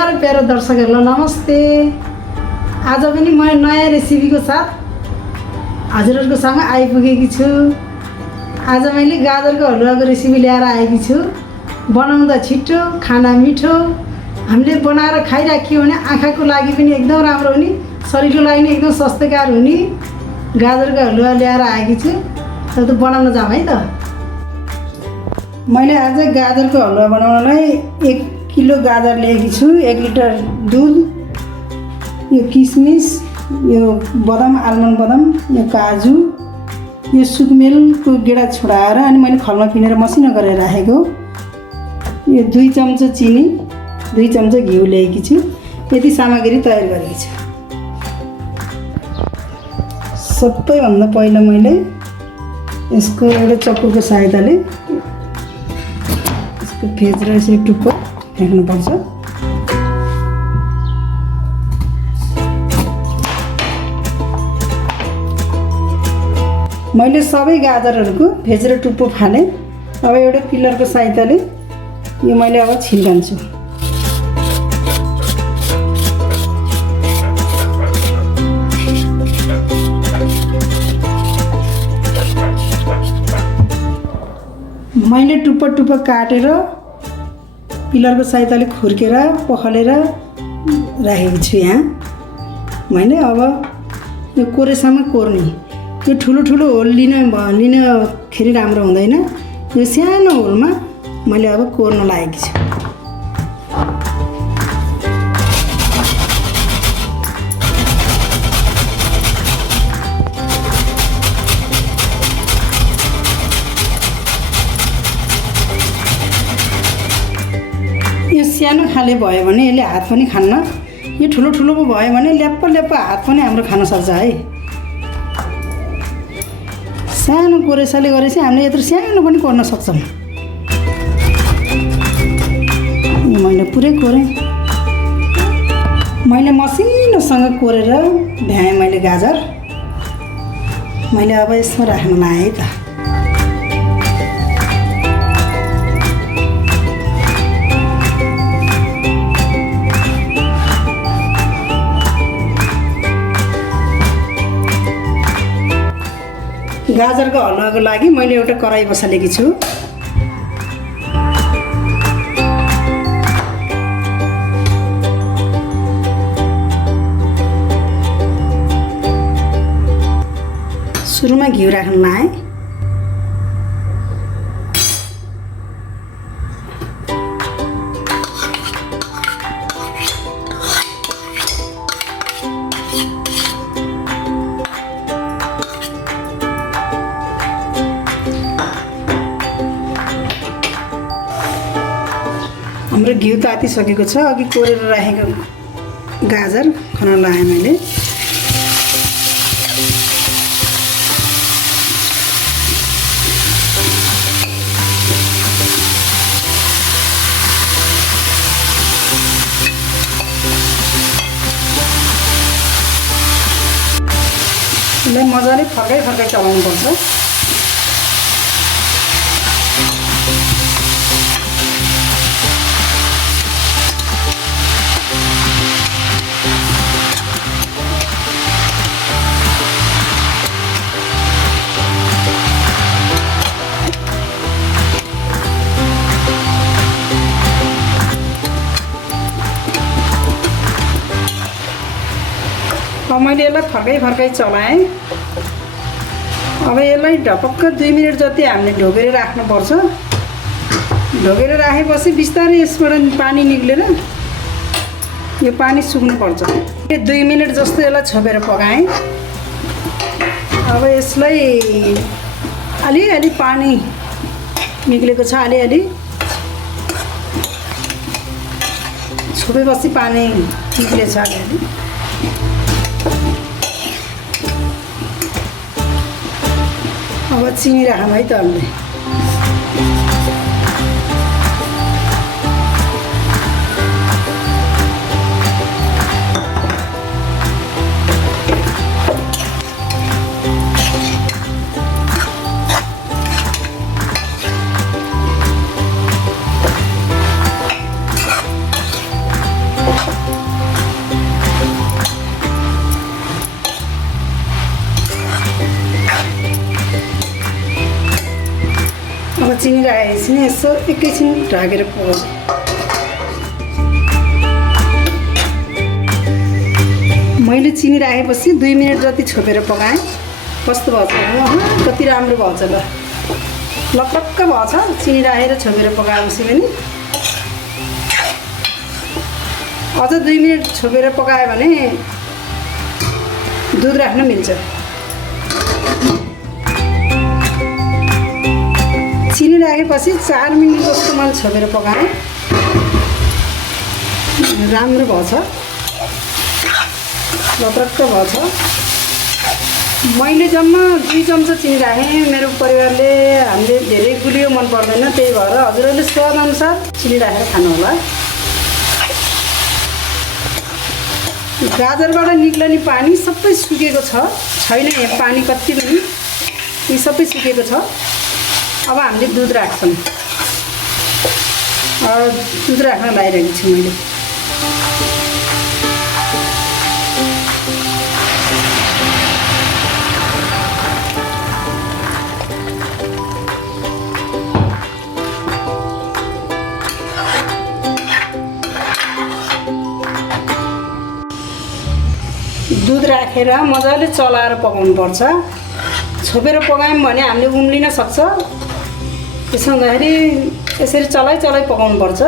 प्यारो प्यारो दर्शकहरूलाई नमस्ते। आज पनि म नयाँ रेसिपीको साथ हजुरहरूको सँग आइपुगेकी छु। आज मैले गाजरको हलुवाको रेसिपी ल्याएर आएकी छु। बनाउँदा छिटो, खाना मिठो, हामीले बनाएर खाइराख्यो भने आँखाको लागि पनि एकदम राम्रो हुने, शरीरको लागि पनि एकदम स्वास्थ्यकर हुने गाजरको हलुवा ल्याएर आएकी छु। त बनाउन जाऊँ है त। मैले आज गाजरको हलुवा बनाउनलाई 1 किलो गाजर लिएकी छु, 1 लिटर दुध, यो किसमिस, यो बदाम, आलमन्ड बदाम, यो काजु, यो सुकमेलको गेडा छोडाएर अनि मैले खलमा पिनेर मसिनो गरेर राखेको, यो 2 चम्चा चिनी, 2 चम्चा घिउ ल्याएकी छु। यति सामग्री तयार गरेकी छु। सबैभन्दा पहिला मैले यसको एउटा चक्कुको सहायताले यसको फेज र यसरी टुप्पो फ्याँक्नुपर्छ। मैले सबै गाजरहरूको फेज र टुप्पो फालेँ। अब एउटा पिलरको सहायताले यो मैले अब छिल्कान्छु। मैले टुप्पो टुप्पो काटेर पिलरको सहायताले खुर्केर पखालेर राखेको छु यहाँ। मैले अब यो कोरेसम्म कोर्ने, यो ठुलो ठुलो होल लिनखेरि राम्रो हुँदैन। यो सानो होलमा मैले अब कोर्न लागेकी छु। यो सानो खाले भयो भने यसले हात पनि खान्न, यो ठुलो ठुलो पो भयो भने ल्याप्प ल्याप्प हात पनि हाम्रो खान सक्छ है। सानो कोरेसाले गरेपछि हामीले यत्रो सानो पनि कोर्न सक्छौँ। मैले पुरै कोरेँ। मैले मसिनोसँग कोरेर भ्याएँ मैले गाजर। मैले अब यसमा राख्न लाएँ है त। गाजरको हलुवाको लागि मैले एउटा कराई बसालेकी छु। सुरुमा घिउ राख्न लाएँ। हाम्रो घिउ तातिसकेको छ। अघि कोरेर राखेको गाजर खन लाएँ मैले। यसलाई मजाले फर्काइ फर्काइ चलाउनुपर्छ। अब मैले यसलाई फर्काइ फर्काइ चलाएँ। अब यसलाई ढपक्क 2 मिनट जति हामीले ढोकेर राख्नुपर्छ। ढोकेर राखेपछि बिस्तारै यसबाट पानी निक्लेर यो पानी सुक्नुपर्छ। 2 मिनट जस्तो यसलाई छोपेर पकाएँ। अब यसलाई अलिअलि पानी निक्लेको छ, अलिअलि छोपेपछि पानी निक्लेछ अलिअलि। अब चिनी राखौँ है त हामीले। चिनी राखेपछि नि यसो एकैछिन ढाकेर पकाउँछु। मैले चिनी राखेपछि 2 मिनट जति छोपेर पकाएँ। कस्तो भएछ? कति राम्रो भएछ ल, लपक्क भएछ। चिनी राखेर छोपेर पकाएपछि पनि अझ 2 मिनट छोपेर पकायो भने दुध राख्न मिल्छ। चिनी राखेपछि 4 मिनट जस्तो मैले छोपेर पकाएँ। राम्रो भएछ, लपक्क भएछ। मैले जम्मा 2 चम्चा चिनी राखेँ। मेरो परिवारले हामीले धेरै गुलियो मन पर्दैन, त्यही भएर हजुरहरूले स्वादअनुसार चिनी राखेर खानुहोला। गाजरबाट निक्लने पानी सबै सुकेको छैन, यहाँ पानी कति पनि यी सबै सुकेको छ। अब हामीले दुध राख्छौँ। दुध राख्न लागिरहेको छु मैले। दुध राखेर मजाले चलाएर पकाउनु पर्छ। छोपेर पकायौँ भने हामीले उम्लिन सक्छ। त्यसो हुँदाखेरि यसरी चलाइ पकाउनु पर्छ।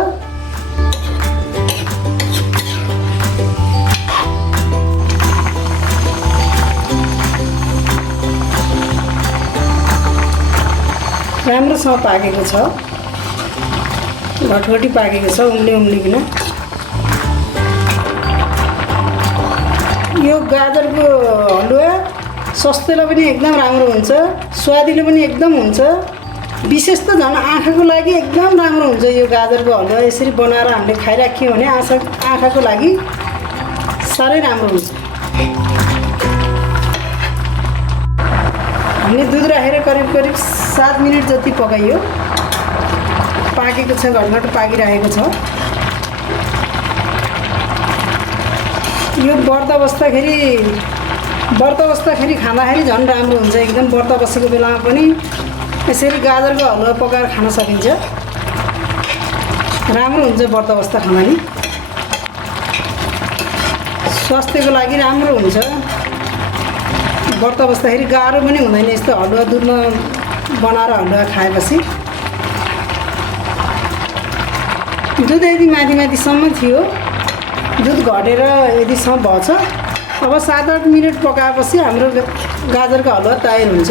राम्रोसँग पाकेको छ, घटघटी पाकेको छ, उम्लिकन। यो गाजरको हलुवा स्वास्थ्यलाई पनि एकदम राम्रो हुन्छ, स्वादिलो पनि एकदम हुन्छ। विशेष त झन् आँखाको लागि एकदम राम्रो हुन्छ यो गाजरको हलुवा। यसरी बनाएर हामीले खाइराख्यौँ भने आँखाको लागि साह्रै राम्रो हुन्छ। हामीले दुध राखेर करिब 7 मिनट जति पकाइयो। पाकेको छ, घटघट पाकिरहेको छ। यो व्रत बस्दाखेरि खाँदाखेरि झन् राम्रो हुन्छ एकदम। व्रत बसेको बेलामा पनि यसरी गाजरको हलुवा पकाएर खान सकिन्छ। राम्रो हुन्छ व्रत बस्दा खाना नि, स्वास्थ्यको लागि राम्रो हुन्छ। व्रत बस्दाखेरि गाह्रो पनि हुँदैन यस्तो हलुवा दुधमा बनाएर हलुवा खाएपछि। दुध यदि माथिसम्म थियो, दुध घटेर यदिसम्म भएछ। अब 7-8 मिनट पकाएपछि हाम्रो गाजरको हलुवा तयार हुन्छ।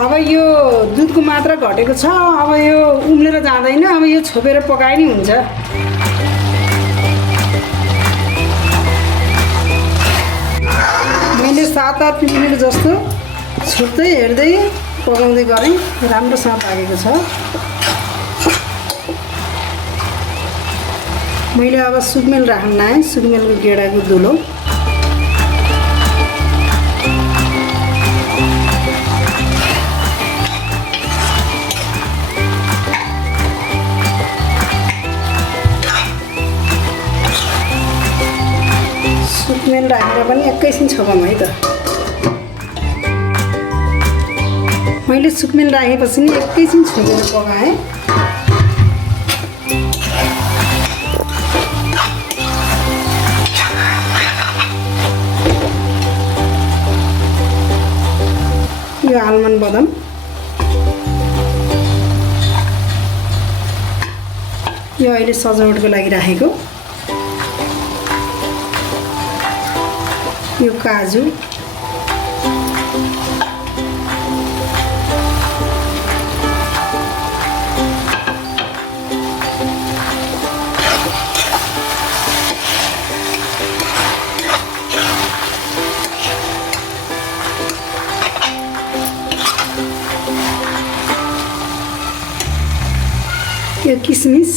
अब यो दुधको मात्रा घटेको छ, अब यो उम्लेर जाँदैन। अब यो छोपेर पकाए नि हुन्छ। मैले 7-8 मिनट जस्तो छोप्दै हेर्दै पकाउँदै गरेँ। राम्रोसँग पाकेको छ। मैले अब सुकमेल राख्न लाएँ, सुकमेलको गेडाको दुलो। सुकमेल राखेर पनि एकैछिन छोपौँ है त। मैले सुकमेल राखेपछि नि एकैछिन छोपेर पकाएँ। यो आलमन्ड बदाम, यो अहिले सजावटको लागि राखेको। यो काजु, यो किसमिस,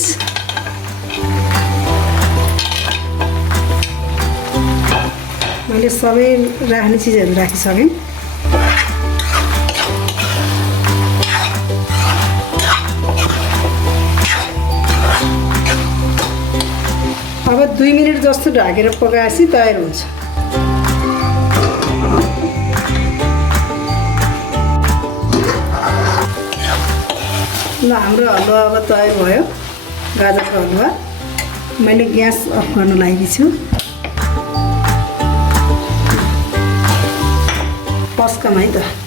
मैले सबै राख्ने चिजहरू राखिसकेँ। अब 2 मिनट जस्तो ढाकेर पकाएपछि तयार हुन्छ। ल हाम्रो हलुवा अब तयार भयो गाजरको हलुवा मैले ग्यास अफ गर्न लागेकी छु पस्कम है त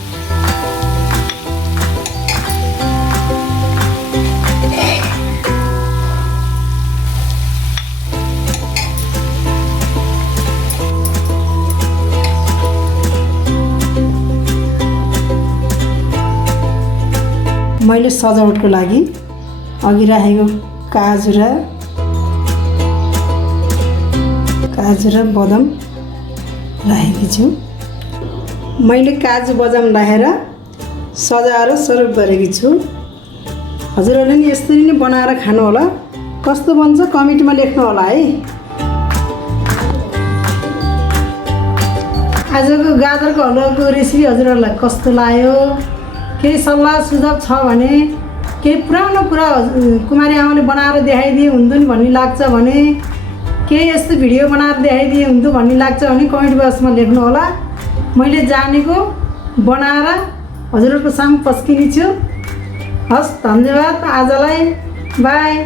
मैले सजावटको लागि अघि राखेको काजु र बदाम राखेकी छु मैले काजु बदाम राखेर सजाएर सर्भ गरेकी छु हजुरहरूले नि यसरी नै बनाएर खानु होला कस्तो बन्छ कमेन्टमा लेख्नु होला है आजको गाजरको हलुवाको रेसिपी हजुरहरूलाई कस्तो लाग्यो केही सल्लाह सुझाव छ भने केही पुरानो कुरा कुमारी आमाले बनाएर देखाइदिए हुन्थ्यो नि भन्ने लाग्छ भने केही यस्तो भिडियो बनाएर देखाइदिए हुन्थ्यो भन्ने लाग्छ भने कमेन्ट बक्समा लेख्नु होला मैले जानेको बनाएर हजुरहरूको सामु पस्किने छु हस् धन्यवाद आजलाई बाई